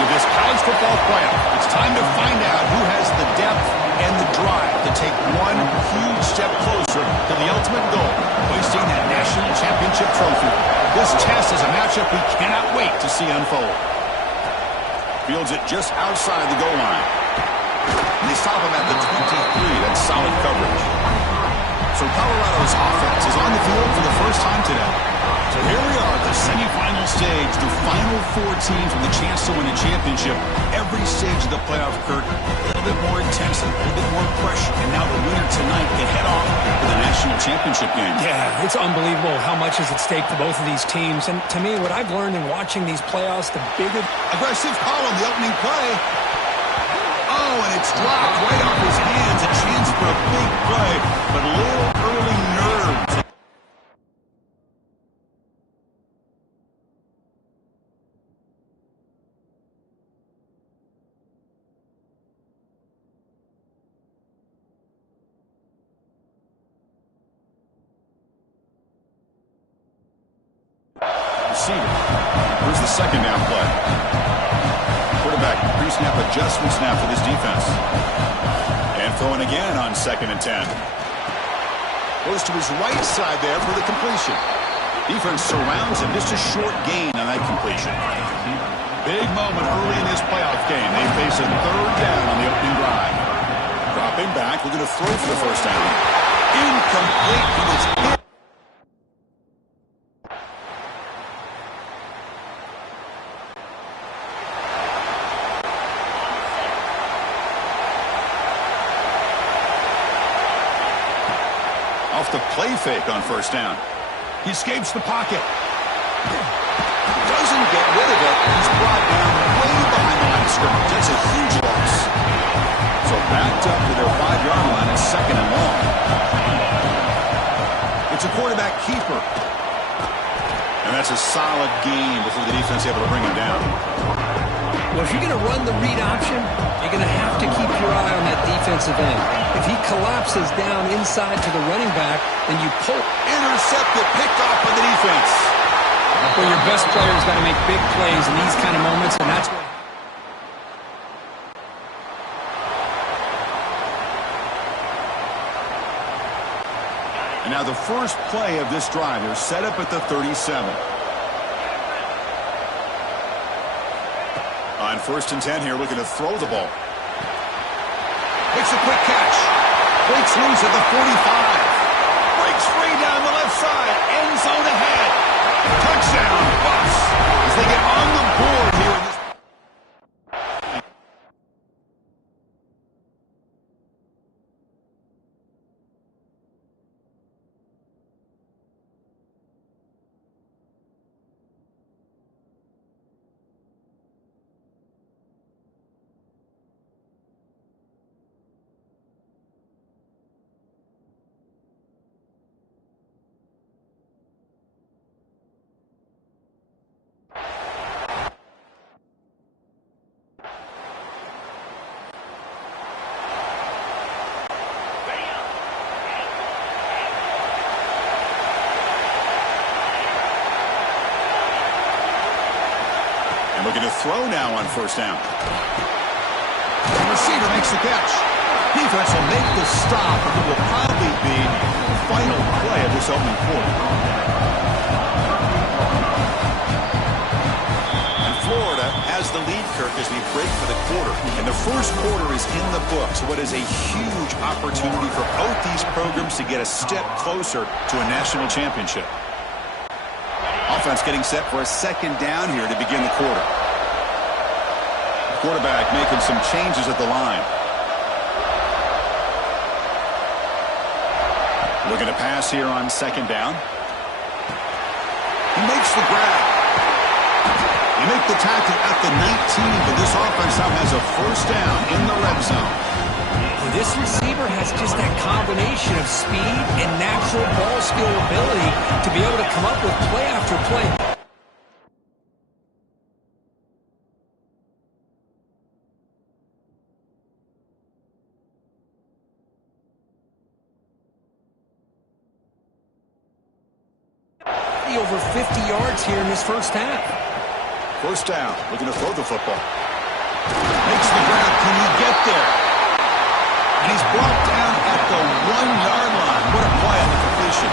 With this college football playoff, it's time to find out who has the depth and the drive to take one huge step closer to the ultimate goal, hoisting that national championship trophy. This test is a matchup we cannot wait to see unfold. Fields it just outside the goal line. And they stop him at the 23. That's solid coverage. So Colorado's offense is on the field for the first time today. So here we are at the semifinal stage, the final four teams with a chance to win a championship. Every stage of the playoff, Kirk, a little bit more intensity, a little bit more pressure. And now the winner tonight can head off to the national championship game. Yeah, it's unbelievable how much is at stake for both of these teams. And to me, what I've learned in watching these playoffs, the bigger... Aggressive call on the opening play. Oh, and it's dropped right off his hands. A chance for a big play, but a little early nerves. Receiver. Here's the second down play. Quarterback pre-snap adjustment snap for this defense. And throwing again on 2nd and 10. Goes to his right side there for the completion. Defense surrounds him. Just a short gain on that completion. Big moment early in this playoff game. They face a 3rd down on the opening drive. Dropping back. We're going to throw for the first down. Incomplete. He was hit. Off the play fake on first down. He escapes the pocket. Doesn't get rid of it. He's brought down way behind the line of scrimmage. That's a huge loss. So backed up to their 5-yard line at 2nd and long. It's a quarterback keeper. And that's a solid gain before the defense is able to bring him down. Well, if you're going to run the read option, you're going to have to keep your eye on that defensive end. If he collapses down inside to the running back, then you pull. Intercepted, picked off by the defense. Well, your best player's got to make big plays in these kind of moments, and that's what... And now the first play of this drive, they're set up at the 37. On 1st and 10 here, looking to throw the ball. Makes a quick catch. Breaks loose at the 45. Breaks free down the left side. End zone ahead. Touchdown, Bucks. As they get on the board here in this. Looking to throw now on first down. The receiver makes the catch. Defense will make the stop, and it will probably be the final play of this opening quarter. And Florida has the lead, Kirk, as we break for the quarter. And the first quarter is in the books. What is a huge opportunity for both these programs to get a step closer to a national championship. Offense getting set for a 2nd down here to begin the quarter. Quarterback making some changes at the line. Looking to pass here on 2nd down. He makes the grab. They make the tackle at the 19, but this offense now has a first down in the red zone. This receiver has just that combination of speed and natural ball skill ability to be able to come up with play after play. Over 50 yards here in this first half. First down, looking to throw the football. Makes the grab. Can he get there? And he's brought down at the 1-yard line. What a play on the completion.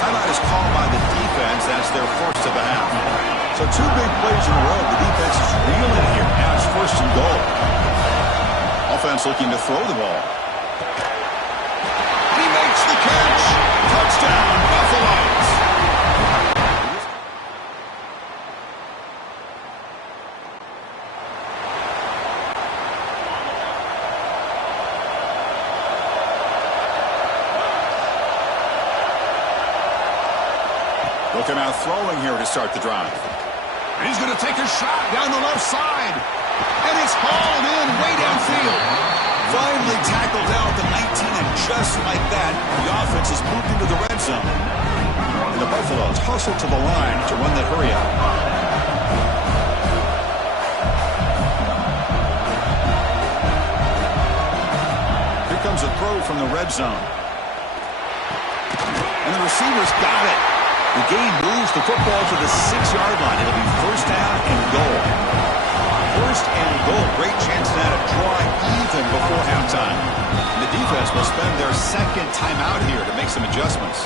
Timeout is called by the defense. That's their first of the half. So 2 big plays in a row. The defense is reeling here. Now it's first and goal. Offense looking to throw the ball. He makes the catch. Touchdown, Buffaloes. Looking out throwing here to start the drive. And he's going to take a shot down the left side. And it's hauled in way downfield. Finally tackled down at the 19, and just like that, the offense has moved into the red zone. And the Buffaloes hustle to the line to run that hurry out. Here comes a throw from the red zone. And the receiver's got it. The game moves the football to the 6-yard line. It'll be first down and goal. First and goal. Great chance now to draw even before halftime. And the defense will spend their second timeout here to make some adjustments.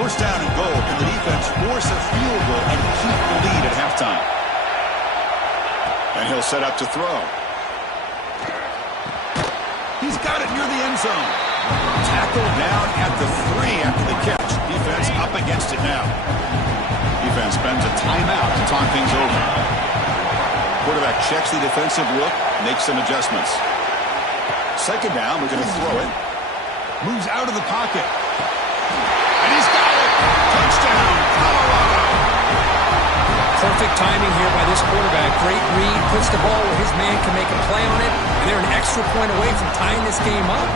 First down and goal. Can the defense force a field goal and keep the lead at halftime? And he'll set up to throw. He's got it near the end zone. Tackled down at the 3 after the catch. Defense up against it now. Defense spends a timeout to talk things over. Quarterback checks the defensive look, makes some adjustments. Second down, we're going to throw it. Moves out of the pocket. And he's got it. Touchdown, Colorado. Perfect timing here by this quarterback. Great read, puts the ball where his man can make a play on it, and they're an extra point away from tying this game up.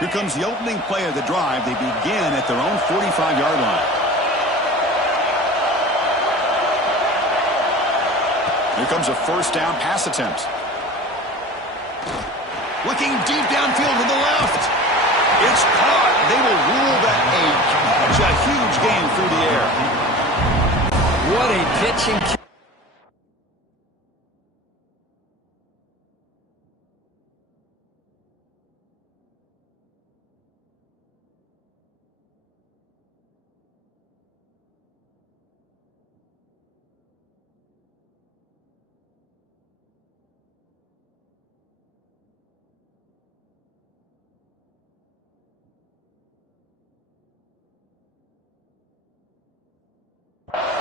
Here comes the opening play of the drive. They begin at their own 45-yard line. Here comes a first down pass attempt. Looking deep downfield to the left. It's caught. They will rule that a catch. A huge gain through the air. What a pitching kick.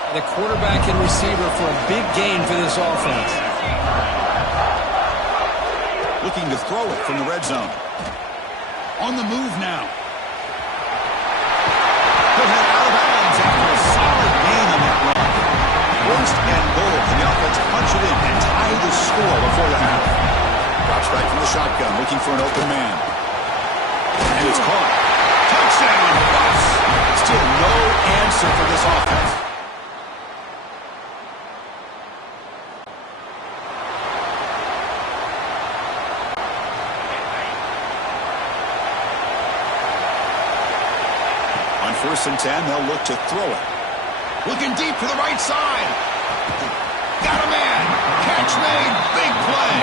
The quarterback and receiver for a big gain for this offense. Looking to throw it from the red zone. On the move now. He'll head out of bounds after a solid gain on that run. First and goal. Can the offense punch it in and tie the score before the half? Drops back from the shotgun, looking for an open man. And it's caught. Touchdown, Buffs. Still no answer for this offense. First and 10, they'll look to throw it. Looking deep to the right side. Got a man. Catch made. Big play.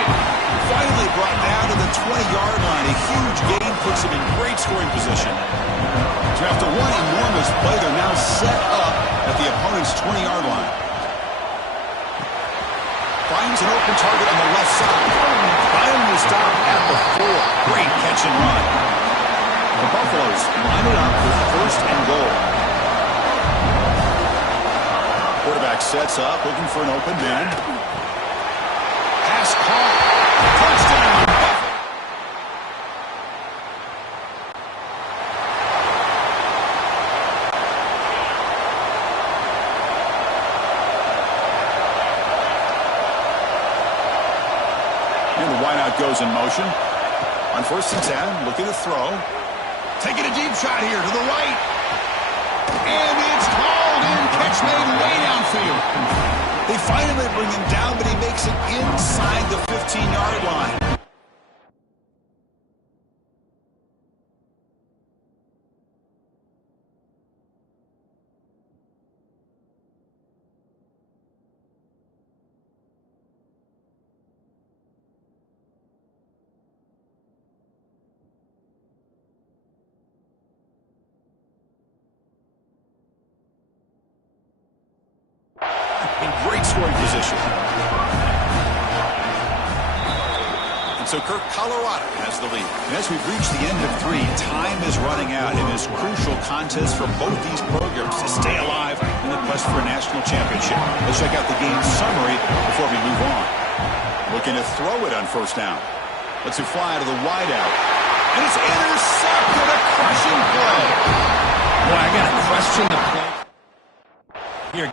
Finally brought down to the 20-yard line. A huge gain puts him in great scoring position. So after one enormous play, they're now set up at the opponent's 20-yard line. Finds an open target on the left side. Finally stopped at the 4. Great catch and run. The Buffaloes line it up with first and goal. Quarterback sets up, looking for an open man. Pass caught. Touchdown. And the wideout goes in motion. On first and 10, looking to throw. Taking a deep shot here to the right. And it's hauled in. Catch made way downfield. They finally bring him down, but he makes it inside the 15-yard line. In great scoring position. And so Kirk, Colorado has the lead. And as we've reached the end of 3, time is running out in this crucial contest for both these programs to stay alive in the quest for a national championship. Let's check out the game summary before we move on. Looking to throw it on first down. Let's it fly to the wideout. And it's intercepted, a crushing play. Boy, I got to question the play here.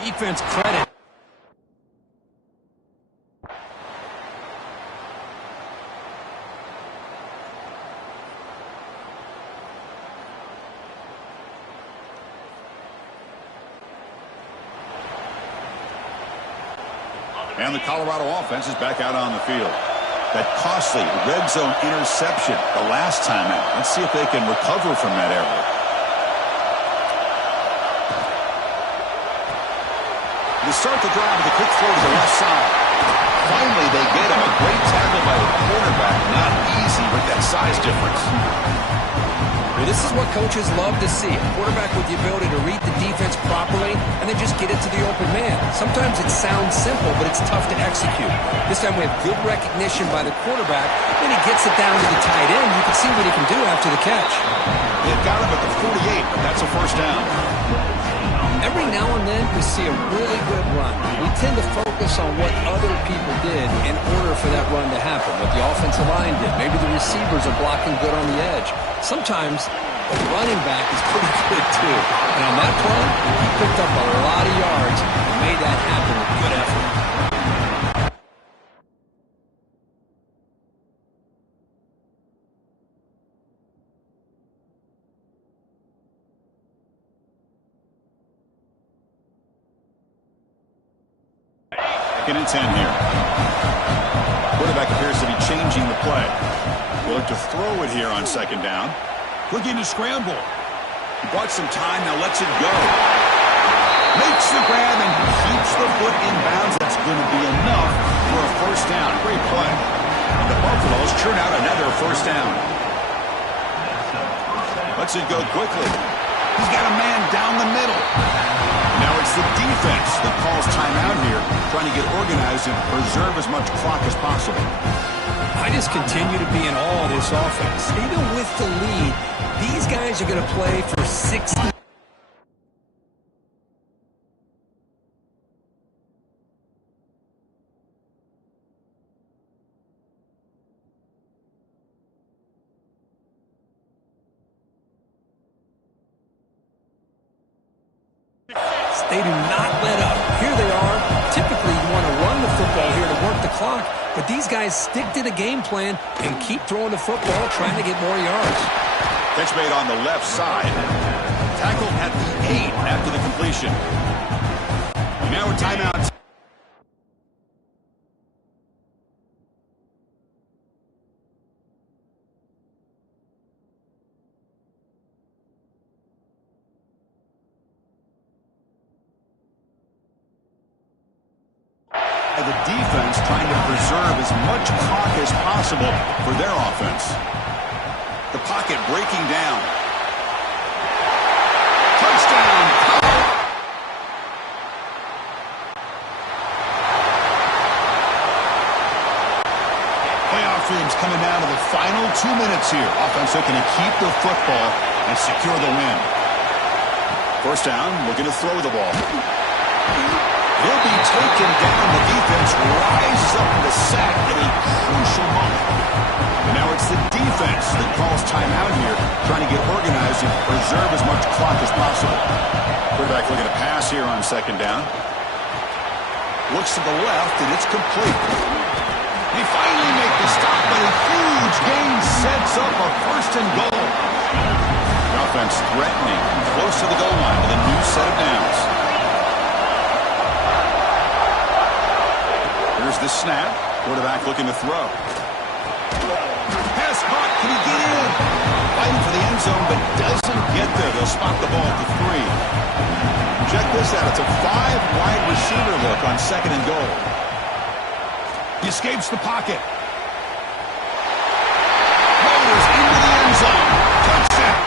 Defense credit. And the Colorado offense is back out on the field. That costly red zone interception the last time out. Let's see if they can recover from that error. They start the drive with a quick throw to the left side. Finally, they get him. A great tackle by the quarterback. Not easy with that size difference. Well, this is what coaches love to see. A quarterback with the ability to read the defense properly and then just get it to the open man. Sometimes it sounds simple, but it's tough to execute. This time we have good recognition by the quarterback. Then he gets it down to the tight end. You can see what he can do after the catch. They've got him at the 48, but that's a first down. Every now and then we see a really good run. We tend to focus on what other people did in order for that run to happen, what the offensive line did. Maybe the receivers are blocking good on the edge. Sometimes the running back is pretty good too. And on that play, he picked up a lot of yards and made that happen with good effort. Second and 10 here. Quarterback appears to be changing the play. We'll look to throw it here on second down. Looking to scramble. He bought some time, now lets it go. Makes the grab and keeps the foot in bounds. That's going to be enough for a first down. Great play. And the Buffaloes churn out another first down. Lets it go quickly. He's got a man down the middle. Now it's the defense that calls timeout here, trying to get organized and preserve as much clock as possible. I just continue to be in awe of this offense. Even with the lead, these guys are going to play for 60. They do not let up. Here they are. Typically, you want to run the football here to work the clock, but these guys stick to the game plan and keep throwing the football, trying to get more yards. Catch made on the left side. Tackled at the 8 after the completion. Now a timeout. The defense trying to preserve as much clock as possible for their offense. The pocket breaking down. Touchdown! Playoff games coming down to the final 2 minutes here. Offense looking to keep the football and secure the win. First down, looking to throw the ball. He'll be taken down. The defense rises up to the sack at a crucial moment. And now it's the defense that calls timeout here, trying to get organized and preserve as much clock as possible. Quarterback looking to pass here on second down. Looks to the left, and it's complete. They finally make the stop, but a huge gain sets up a first and goal. The offense threatening, close to the goal line with a new set of downs. Here's the snap. Quarterback looking to throw. Pass caught. Can he get in? Fighting for the end zone, but doesn't get there. They'll spot the ball at the 3. Check this out. It's a 5-wide receiver look on second and goal. He escapes the pocket. Motors into the end zone. Touchdown.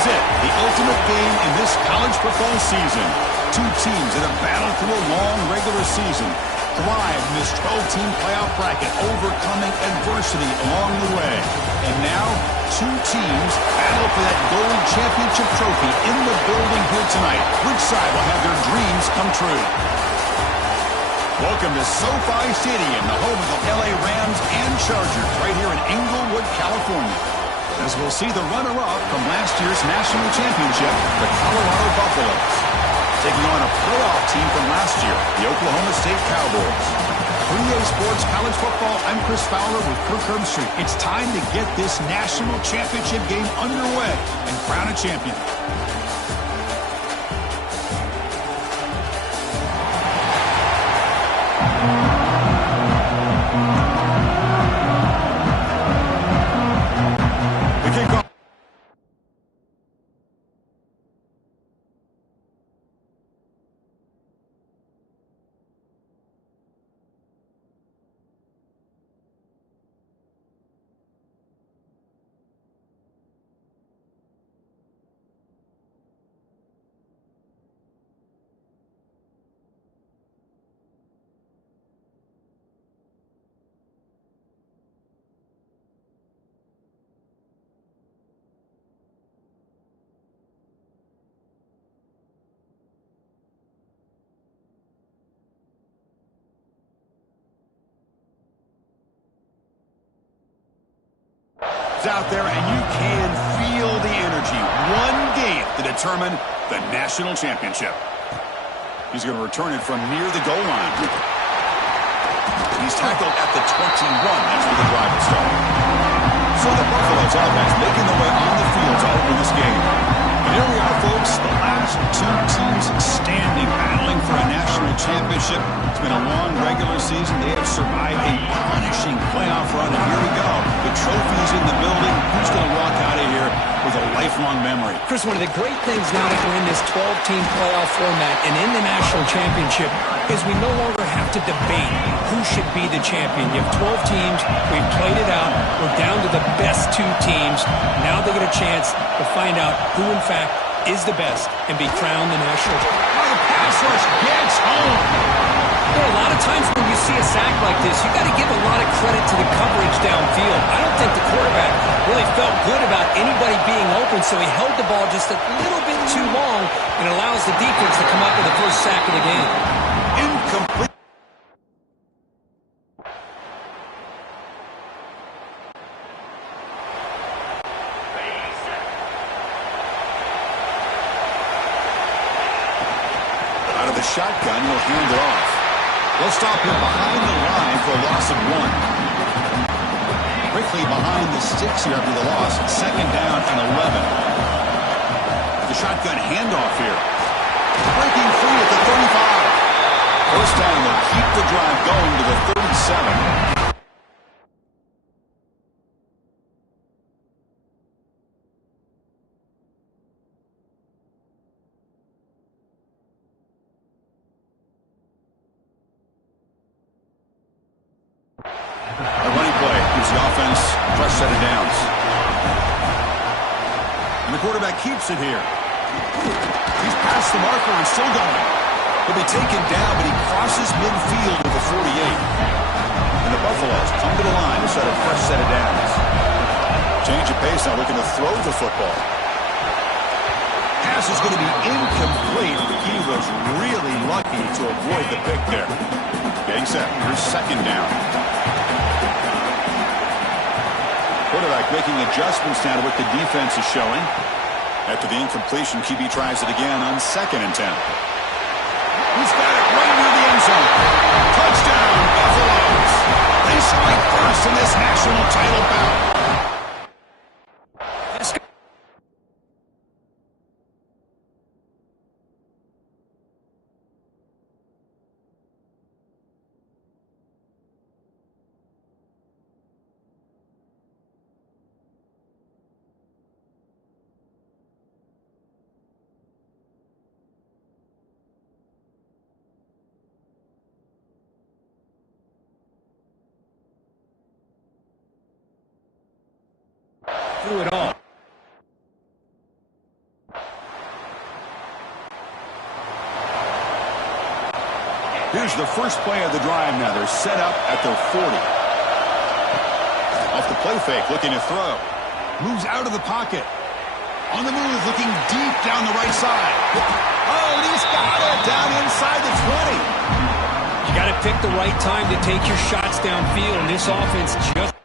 is it, the ultimate game in this college football season. Two teams that have battled through a long regular season, thrive in this 12-team playoff bracket, overcoming adversity along the way. And now, two teams battle for that gold championship trophy in the building here tonight. Which side will have their dreams come true? Welcome to SoFi Stadium, the home of the LA Rams and Chargers, right here in Inglewood, California. As we'll see the runner-up from last year's national championship, the Colorado Buffaloes, taking on a playoff team from last year, the Oklahoma State Cowboys. For EA Sports College Football, I'm Chris Fowler with Kirk Herbstreit. It's time to get this national championship game underway and crown a champion. The kickoff. Out there, and you can feel the energy. One game to determine the national championship. He's going to return it from near the goal line. He's tackled at the 21. That's where the drive will start. So the Buffaloes offense making their way on the field to open this game. And here we are, folks, the last two teams standing, battling for a national championship. It's been a long regular season. They have survived a punishing playoff run, and here we go. The trophy's in the building. Who's going to walk out of here with a lifelong memory? Chris, one of the great things now that we're in this 12-team playoff format and in the national championship is we no longer have to debate who should be the champion. You have 12 teams. We've played it out. We're down to the best two teams. Now they get a chance to find out who, in fact, is the best and be crowned the national champion. Oh, the pass rush gets home. You know, a lot of times when you see a sack like this, you got to give a lot of credit to the coverage downfield. I don't think the quarterback really felt good about anybody being open, so he held the ball just a little bit too long and allows the defense to come up with the first sack of the game. Incomplete. Out of the shotgun, he'll hand it off. They'll stop him behind the line for a loss of one. Quickly behind the sticks here after the loss. Second down and 11. The shotgun handoff here. Breaking free at the 35. First down, they'll keep the drive going to the 37. A running play gives the offense a fresh set of downs. And the quarterback keeps it here. He's past the marker and still going. He'll be taken down, but he crosses midfield with the 48. And the Buffaloes come to the line to set a fresh set of downs. Change of pace now, looking to throw the football. Pass is going to be incomplete. He was really lucky to avoid the pick there. Getting set. Here's second down. Quarterback making adjustments now to what the defense is showing. After the incompletion, QB tries it again on 2nd and 10. He's got it right near the end zone. Touchdown, Buffaloes. They strike first in this national title bout. Through it all. Here's the first play of the drive now. They're set up at their 40. Off the play fake, looking to throw. Moves out of the pocket. On the move, looking deep down the right side. Oh, and he's got it down inside the 20. You got to pick the right time to take your shots downfield, and this offense just...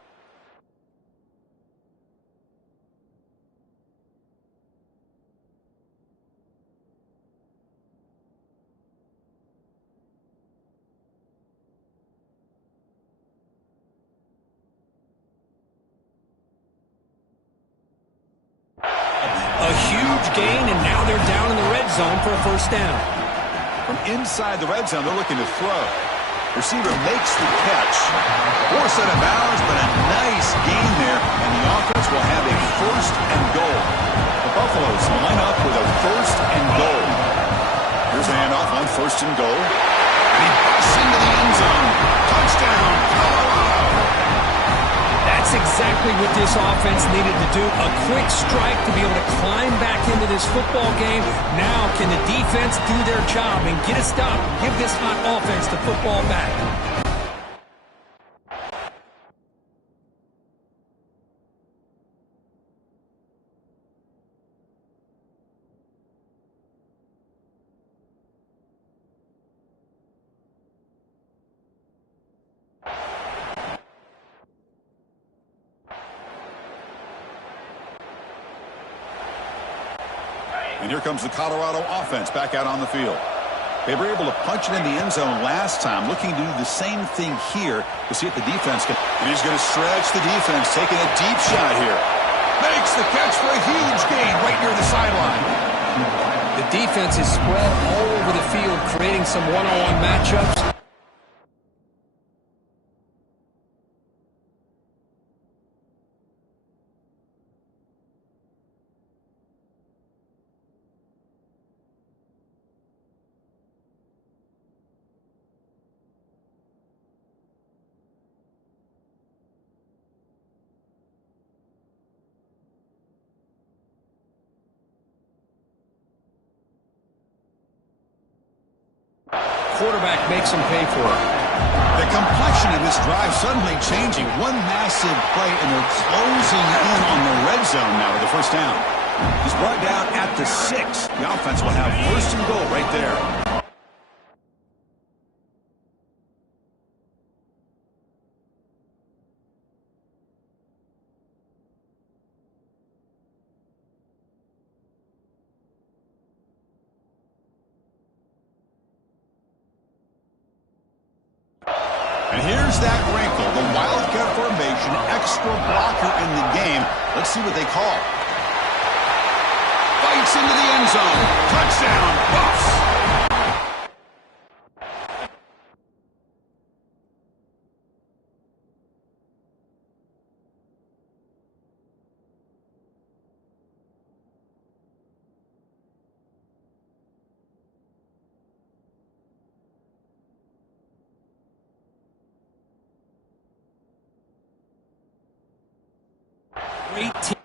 A huge gain, and now they're down in the red zone for a first down. From inside the red zone, they're looking to throw. Receiver makes the catch. Forced out of bounds, but a nice gain there, and the offense will have a first and goal. The Buffaloes line up with a first and goal. Here's the handoff on first and goal. And he busts into the end zone. Touchdown, Colorado. That's exactly what this offense needed to do. A quick strike to be able to climb back into this football game. Now can the defense do their job and get a stop, give this hot offense the football back. And here comes the Colorado offense back out on the field. They were able to punch it in the end zone last time, looking to do the same thing here to see if the defense can. And he's going to stretch the defense, taking a deep shot here. Makes the catch for a huge gain right near the sideline. The defense is spread all over the field, creating some one-on-one matchups. Quarterback makes him pay for it. The complexion of this drive suddenly changing. One massive play, and they're closing in on the red zone now with the first down. He's brought down at the 6. The offense will have first and goal right there. And here's that wrinkle, the Wildcat formation, extra blocker in the game. Let's see what they call. Fights into the end zone. Touchdown, Buffs. Great team.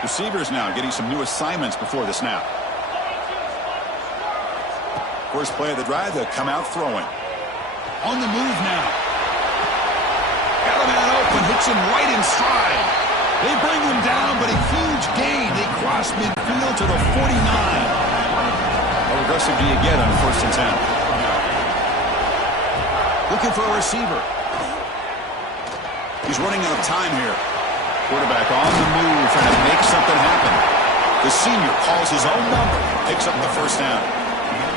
Receivers now getting some new assignments before the snap. First play of the drive, they'll come out throwing. On the move now. Got a man open, hits him right in stride. They bring him down, but a huge gain. They cross midfield to the 49. How aggressive do you get on first and 10? Looking for a receiver. He's running out of time here. Quarterback on the move, trying to make something happen. The senior calls his own number, picks up the first down.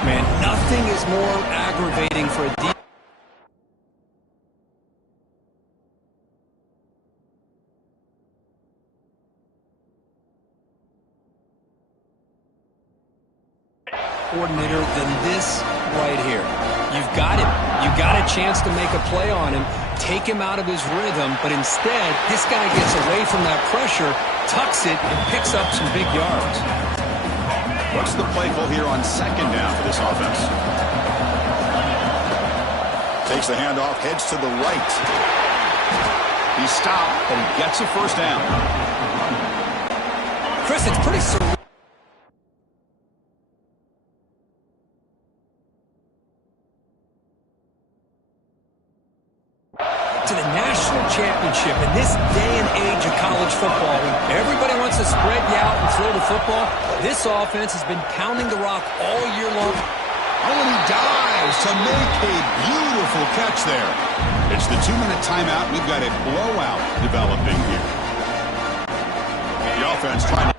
Man, nothing is more aggravating for a defense. Coordinator than this right here. You've got him. You've got a chance to make a play on him, take him out of his rhythm, but instead, this guy gets away from that pressure, tucks it, and picks up some big yards. What's the play call here on second down for this offense? Takes the handoff, heads to the right. He's stopped, but he gets a first down. Chris, it's pretty surreal. To the national championship in this day and age of college football, when everybody wants to spread you out and throw the football, this offense has been pounding the rock all year long. Oh, and he dives to make a beautiful catch there. It's the 2-minute timeout. We've got a blowout developing here. The offense trying to...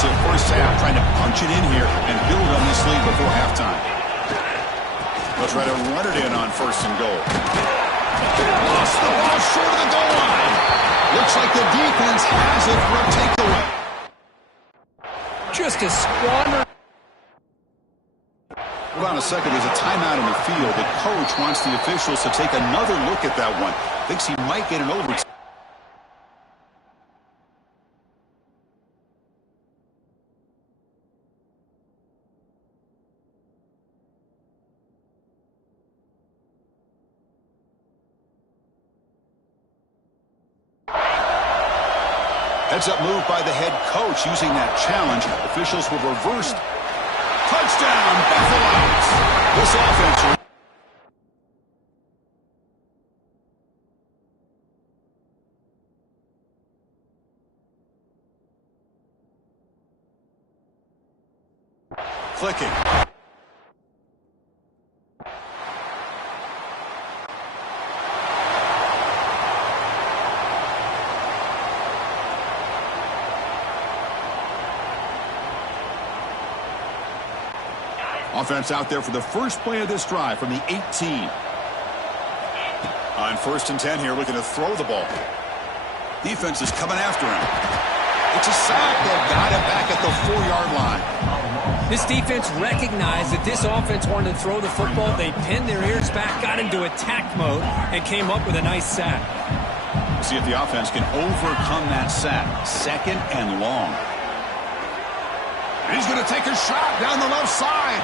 First half, trying to punch it in here and build on this lead before halftime. They'll try to run it in on 1st and goal. Lost the ball short of the goal line. Looks like the defense has it for a takeaway. Just a squander. Hold on a second. There's a timeout in the field. The coach wants the officials to take another look at that one. Thinks he might get an overtime. Heads-up move by the head coach using that challenge. Officials will reverse. Touchdown, Buffaloes! This offense... Clicking. Offense out there for the first play of this drive from the 18. On 1st and 10 here, looking to throw the ball. Defense is coming after him. It's a sack. They've got him back at the 4-yard line. This defense recognized that this offense wanted to throw the football. They pinned their ears back, got into attack mode, and came up with a nice sack. We'll see if the offense can overcome that sack. 2nd and long. He's going to take a shot down the left side.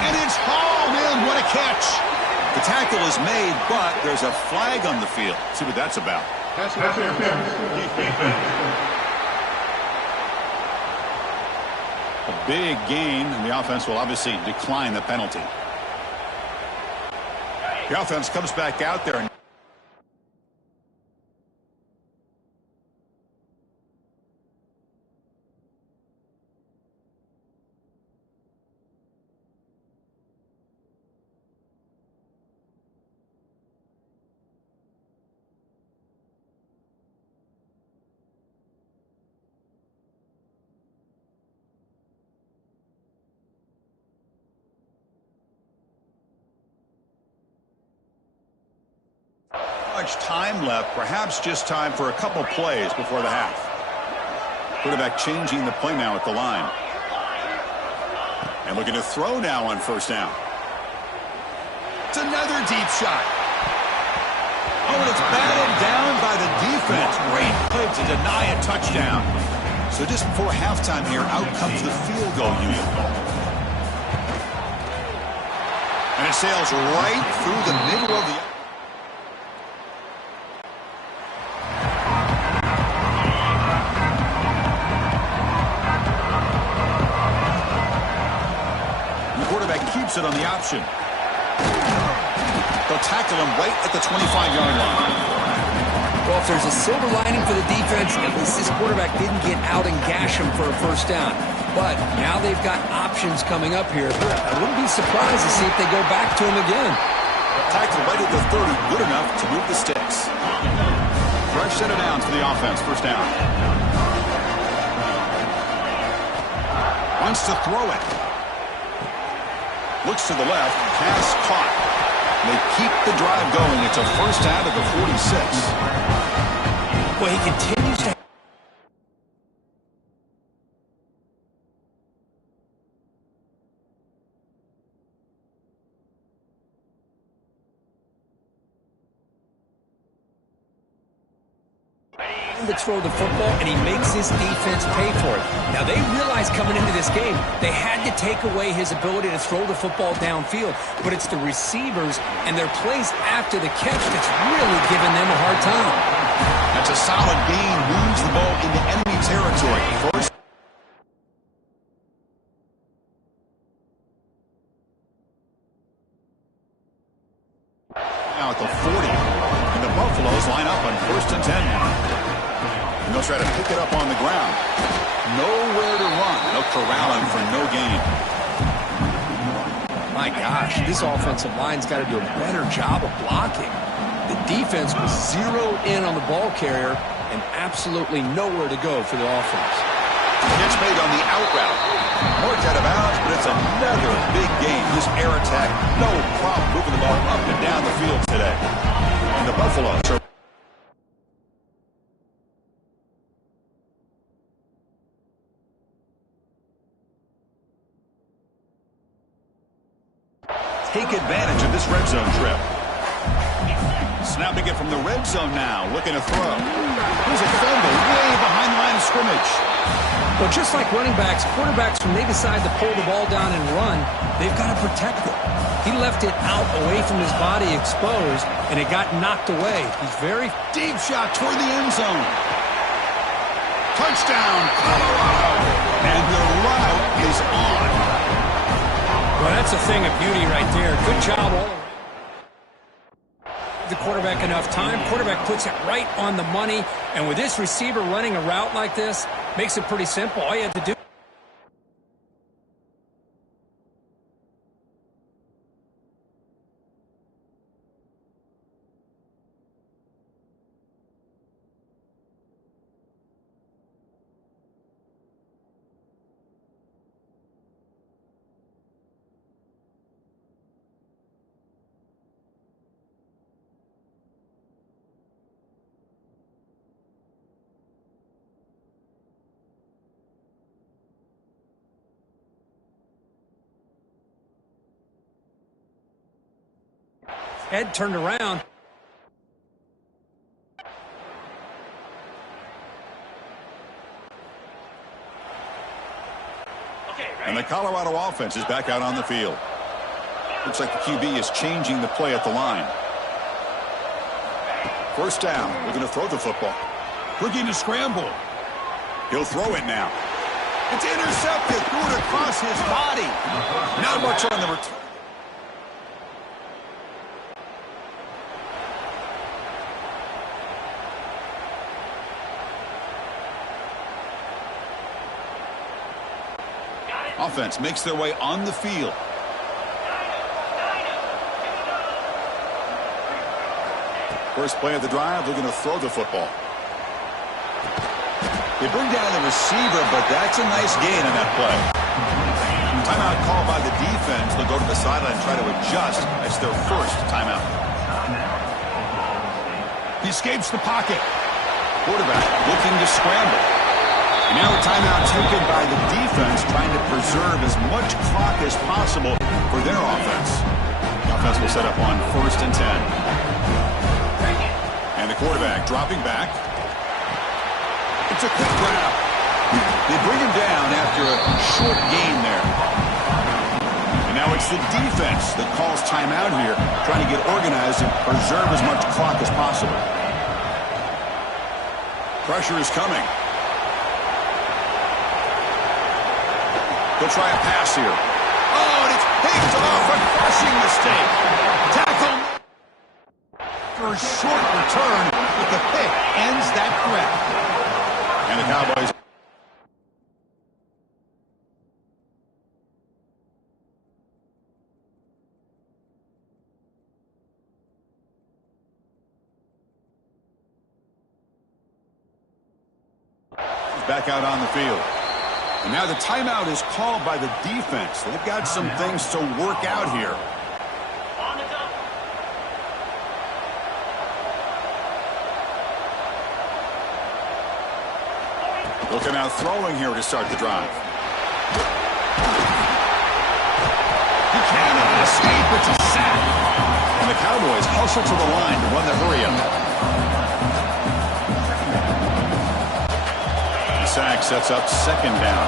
And it's hauled in. What a catch. The tackle is made, but there's a flag on the field. See what that's about. A big gain, and the offense will obviously decline the penalty. The offense comes back out there. Much time left, perhaps just time for a couple plays before the half. Quarterback changing the play now at the line. And looking to throw now on 1st down. It's another deep shot. Oh, and it's batted down by the defense. Great play to deny a touchdown. So just before halftime here, out comes the field goal unit. And it sails right through the middle of the... it on the option. They'll tackle him right at the 25-yard line. Well, if there's a silver lining for the defense, at least this quarterback didn't get out and gash him for a 1st down. But now they've got options coming up here. I wouldn't be surprised to see if they go back to him again. Tackle right at the 30, good enough to move the sticks. Fresh set of downs for the offense, 1st down. Wants to throw it. Looks to the left, pass caught. They keep the drive going. It's a 1st out of the 46. Well, he continues to... to throw the football, and he makes his defense pay for it. Now, they realized coming into this game they had to take away his ability to throw the football downfield, but it's the receivers and their plays after the catch that's really giving them a hard time. That's a solid gain, moves the ball into enemy territory. First. Now at the 40, and the Buffaloes line up on 1st and 10 now. And they'll try to pick it up on the ground. Nowhere to run. They'll corral him for no gain. My gosh, this offensive line's got to do a better job of blocking. The defense was zeroed in on the ball carrier and absolutely nowhere to go for the offense. Catch made on the out route. Marked out of bounds, but it's another big game. This air attack, no problem moving the ball up and down the field today. And the Buffaloes are... take advantage of this red zone trip. Snapping it from the red zone now, looking to throw. Here's a fumble way behind the line of scrimmage. Well, just like running backs, quarterbacks, when they decide to pull the ball down and run, they've got to protect it. He left it out away from his body exposed, and it got knocked away. He's very... deep shot toward the end zone. Touchdown, Colorado. And the route is on. Well, that's a thing of beauty right there. Good job all around. The quarterback enough time. Quarterback puts it right on the money. And with this receiver running a route like this, makes it pretty simple. All you have to do... Head turned around. And the Colorado offense is back out on the field. Looks like the QB is changing the play at the line. First down. We're going to throw the football. Looking to scramble. He'll throw it now. It's intercepted. Threw it across his body. Not much on the return. Offense makes their way on the field. First play of the drive, they're going to throw the football. They bring down the receiver, but that's a nice gain on that play. Timeout called by the defense. They'll go to the sideline and try to adjust. That's their first timeout. He escapes the pocket. Quarterback looking to scramble. Now a timeout taken by the defense, trying to preserve as much clock as possible for their offense. The offense will set up on 1st and 10. And the quarterback dropping back. It's a quick grab. They bring him down after a short gain there. And now it's the defense that calls timeout here, trying to get organized and preserve as much clock as possible. Pressure is coming. They'll try a pass here. Oh, and it's picked off. A crushing mistake. Tackle for a short return, but the pick ends that threat. And the Cowboys. Back out on the field. And now the timeout is called by the defense. They've got some things to work out here. Looking out throwing here to start the drive. He cannot escape. It's a sack. And the Cowboys hustle to the line to run the hurry up. sack sets up second down.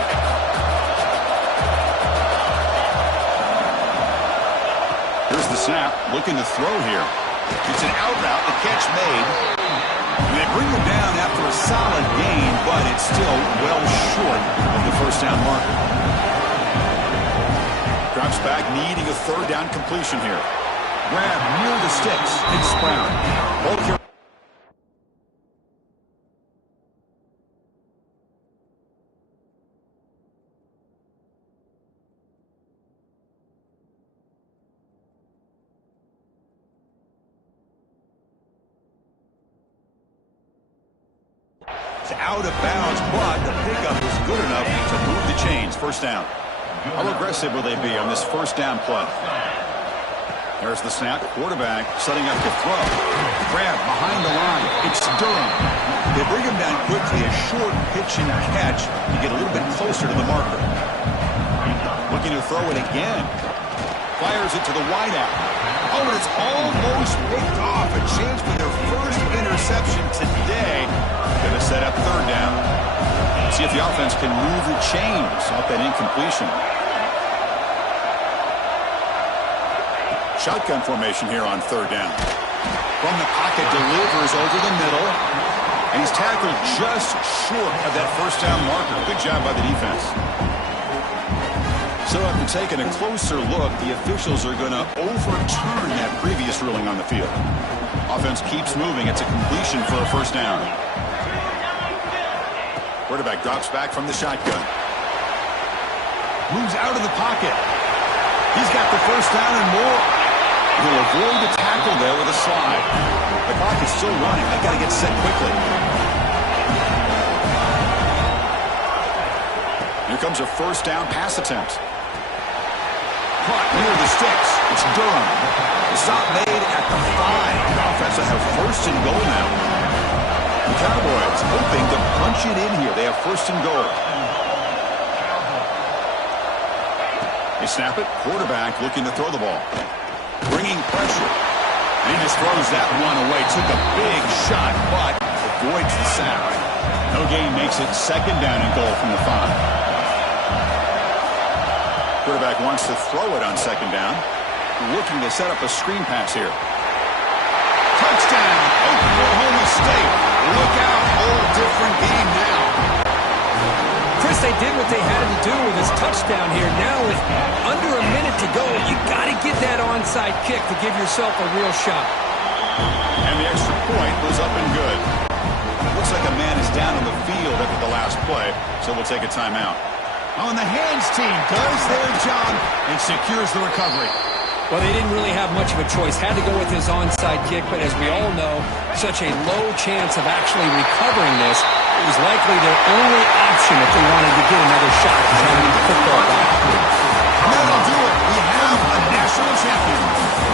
Here's the snap, looking to throw here. It's an out route, the catch made. And they bring him down after a solid gain, but it's still well short of the first down marker. Drops back, needing a third down completion here. Grab near the sticks. It's Brown. Hold here. It's out of bounds, but the pickup is good enough to move the chains. First down. How aggressive will they be on this first down play? There's the snap. Quarterback setting up to throw. Grab behind the line. It's Durham. They bring him down quickly. A short pitch and catch to get a little bit closer to the marker. Looking to throw it again. Fires it to the wideout. Oh, and it's almost picked off. A chance for their first interception today. Going to set up third down. See if the offense can move the chains off that incompletion. Shotgun formation here on third down. From the pocket, delivers over the middle. And he's tackled just short of that first down marker. Good job by the defense. So after taking a closer look, the officials are going to overturn that previous ruling on the field. Offense keeps moving. It's a completion for a first down. Quarterback drops back from the shotgun. Moves out of the pocket. He's got the first down and more. He'll avoid the tackle there with a slide. The clock is still running. They've got to get set quickly. Here comes a first down pass attempt. Caught near the sticks. It's Durham. The stop made at the 5. The offense will have first and goal now. The Cowboys hoping to punch it in here. They have first and goal. They snap it. Quarterback looking to throw the ball. Bringing pressure. And he just throws that one away. Took a big shot, but avoids the sack. No gain makes it second down and goal from the 5. Quarterback wants to throw it on second down. Looking to set up a screen pass here. Touchdown, Oklahoma State. Look out, whole different game now. Chris, they did what they had to do with his touchdown here. Now with under a minute to go, you got to get that onside kick to give yourself a real shot. And the extra point was up and good. Looks like a man is down on the field after the last play, so we'll take a timeout. On the hands team does their job and secures the recovery. Well, they didn't really have much of a choice. Had to go with his onside kick, but as we all know, such a low chance of actually recovering this. It was likely their only option if they wanted to get another shot at having the football back. And that'll do it. We have a national champion.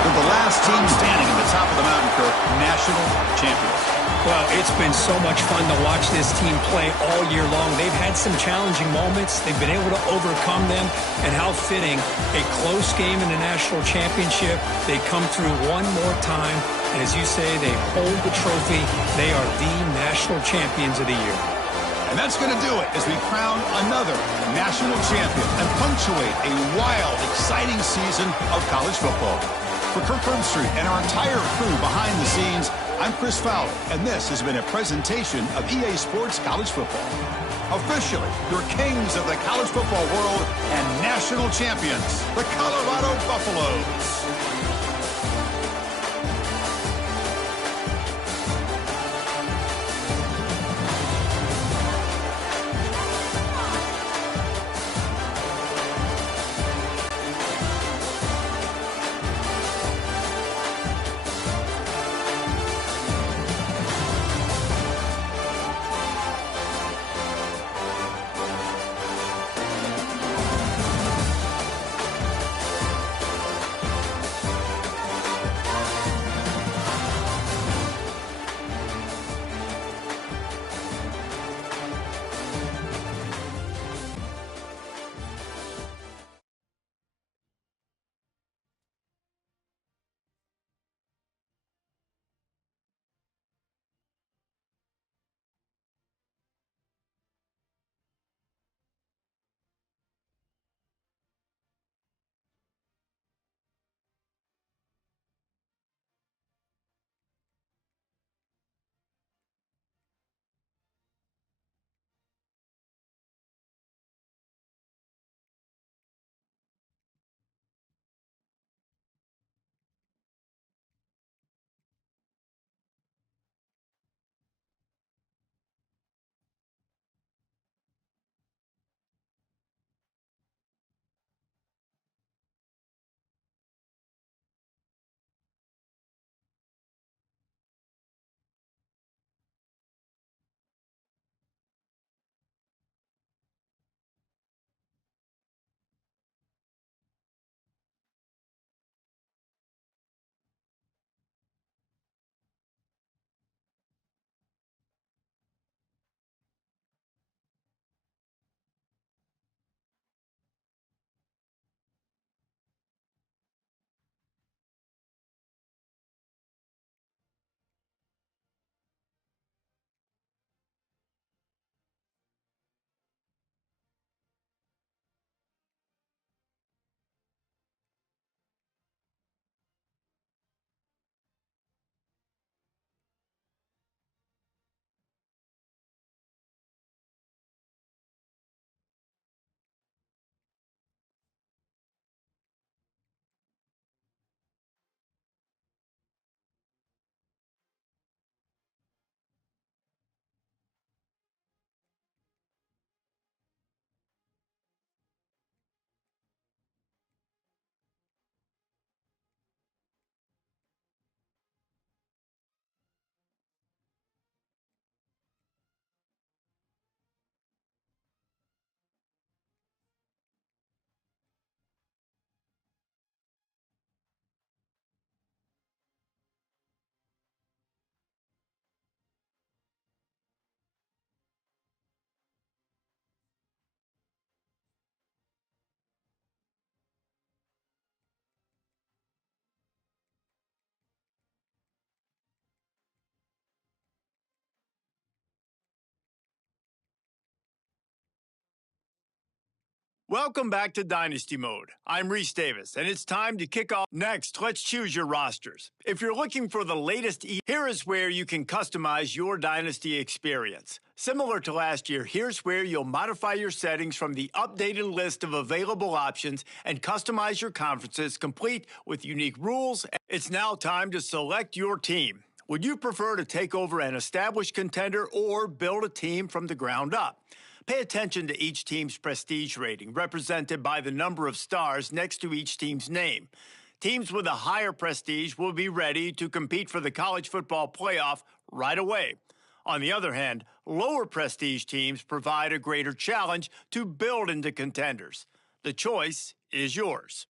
With the last team standing at the top of the mountain, Kirk, national champions. Well, it's been so much fun to watch this team play all year long. They've had some challenging moments. They've been able to overcome them. And how fitting, a close game in the national championship. They come through one more time. And as you say, they hold the trophy. They are the national champions of the year. And that's going to do it as we crown another national champion and punctuate a wild, exciting season of college football. For Kirk Herbstreit and our entire crew behind the scenes, I'm Chris Fowler, and this has been a presentation of EA Sports College Football. Officially, your kings of the college football world and national champions, the Colorado Buffaloes. Welcome back to Dynasty Mode. I'm Reese Davis, and it's time to kick off. Next, let's choose your rosters. If you're looking for the latest, here is where you can customize your Dynasty experience. Similar to last year, here's where you'll modify your settings from the updated list of available options and customize your conferences, complete with unique rules. It's now time to select your team. Would you prefer to take over an established contender or build a team from the ground up? Pay attention to each team's prestige rating, represented by the number of stars next to each team's name. Teams with a higher prestige will be ready to compete for the college football playoff right away. On the other hand, lower prestige teams provide a greater challenge to build into contenders. The choice is yours.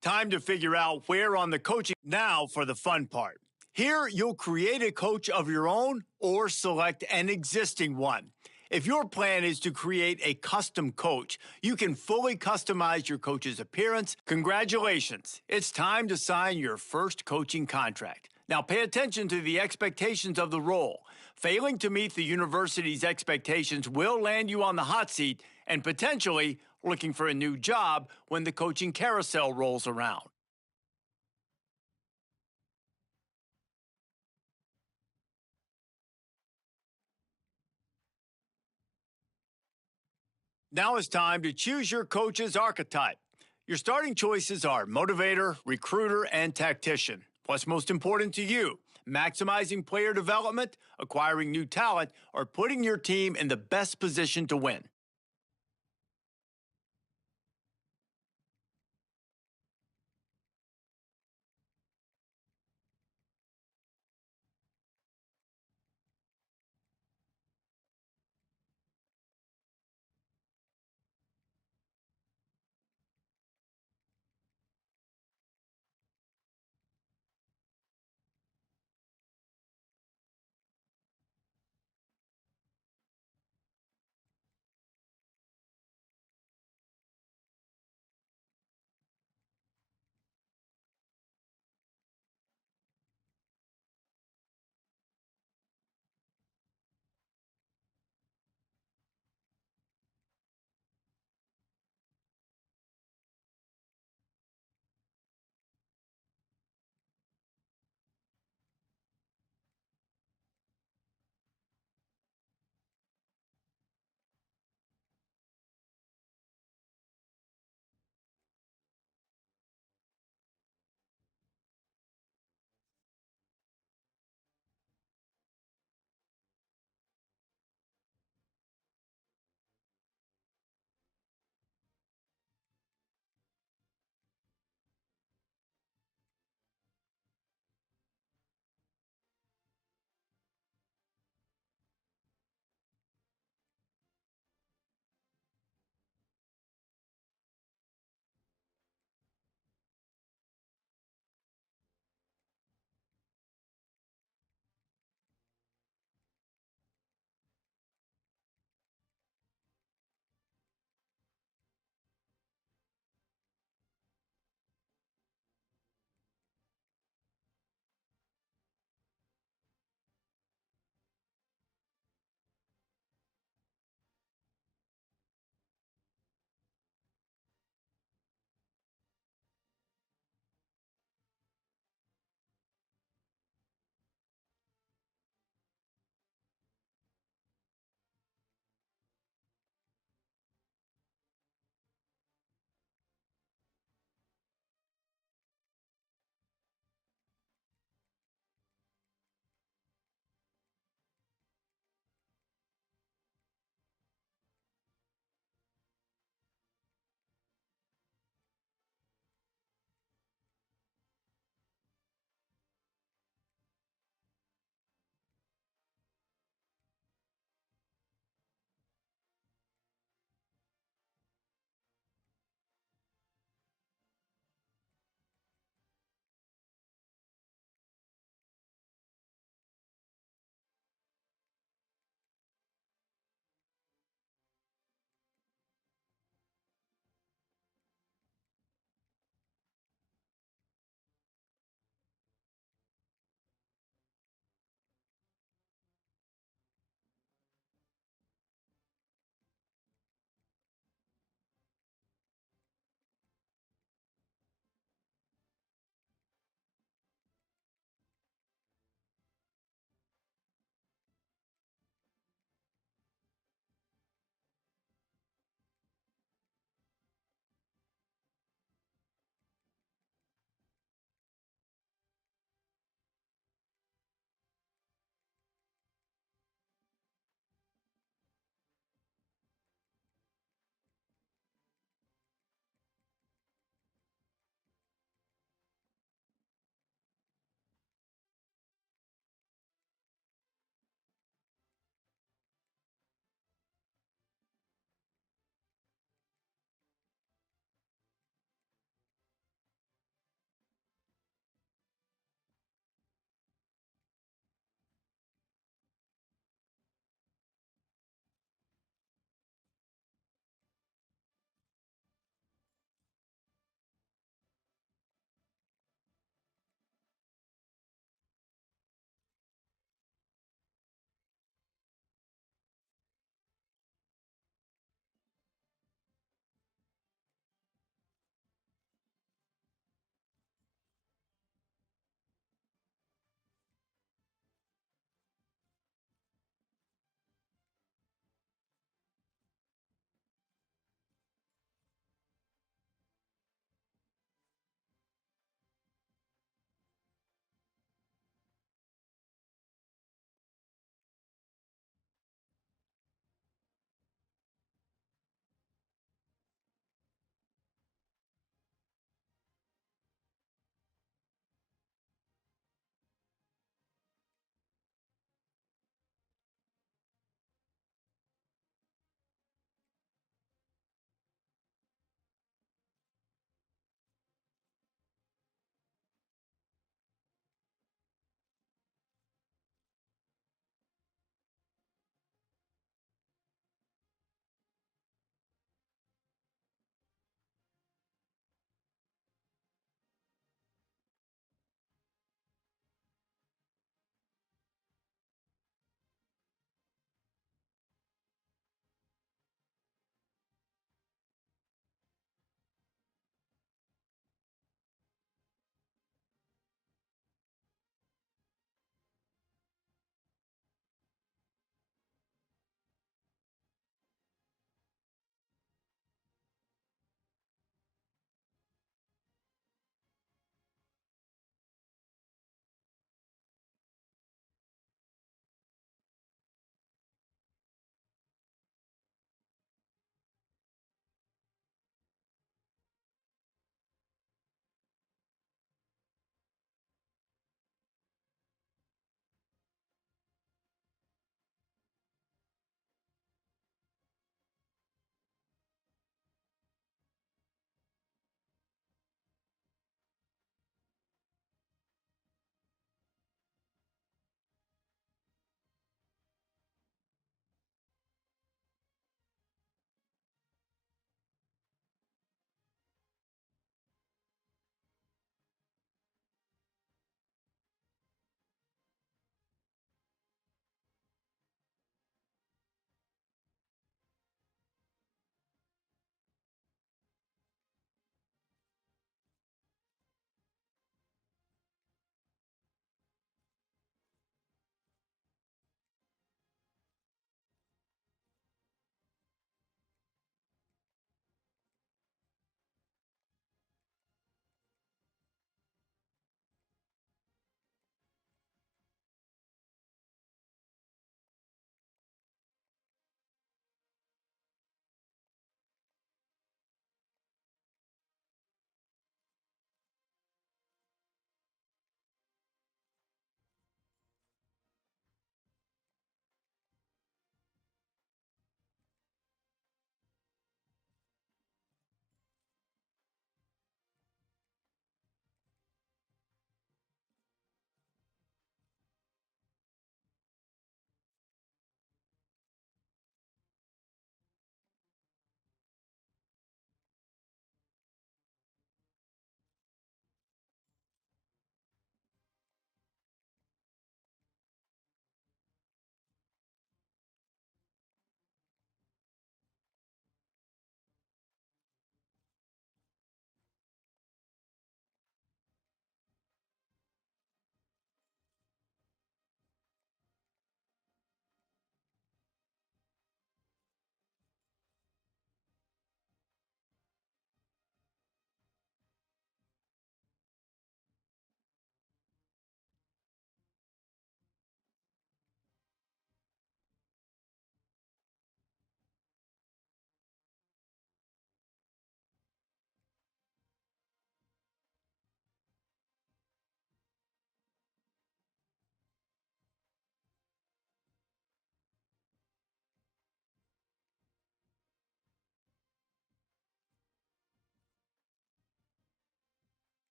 Time to figure out where on the coaching. Now for the fun part. Here, you'll create a coach of your own or select an existing one. If your plan is to create a custom coach, you can fully customize your coach's appearance. Congratulations, it's time to sign your first coaching contract. Now pay attention to the expectations of the role. Failing to meet the university's expectations will land you on the hot seat and potentially looking for a new job when the coaching carousel rolls around. Now it's time to choose your coach's archetype. Your starting choices are motivator, recruiter, and tactician. What's most important to you? Maximizing player development, acquiring new talent, or putting your team in the best position to win?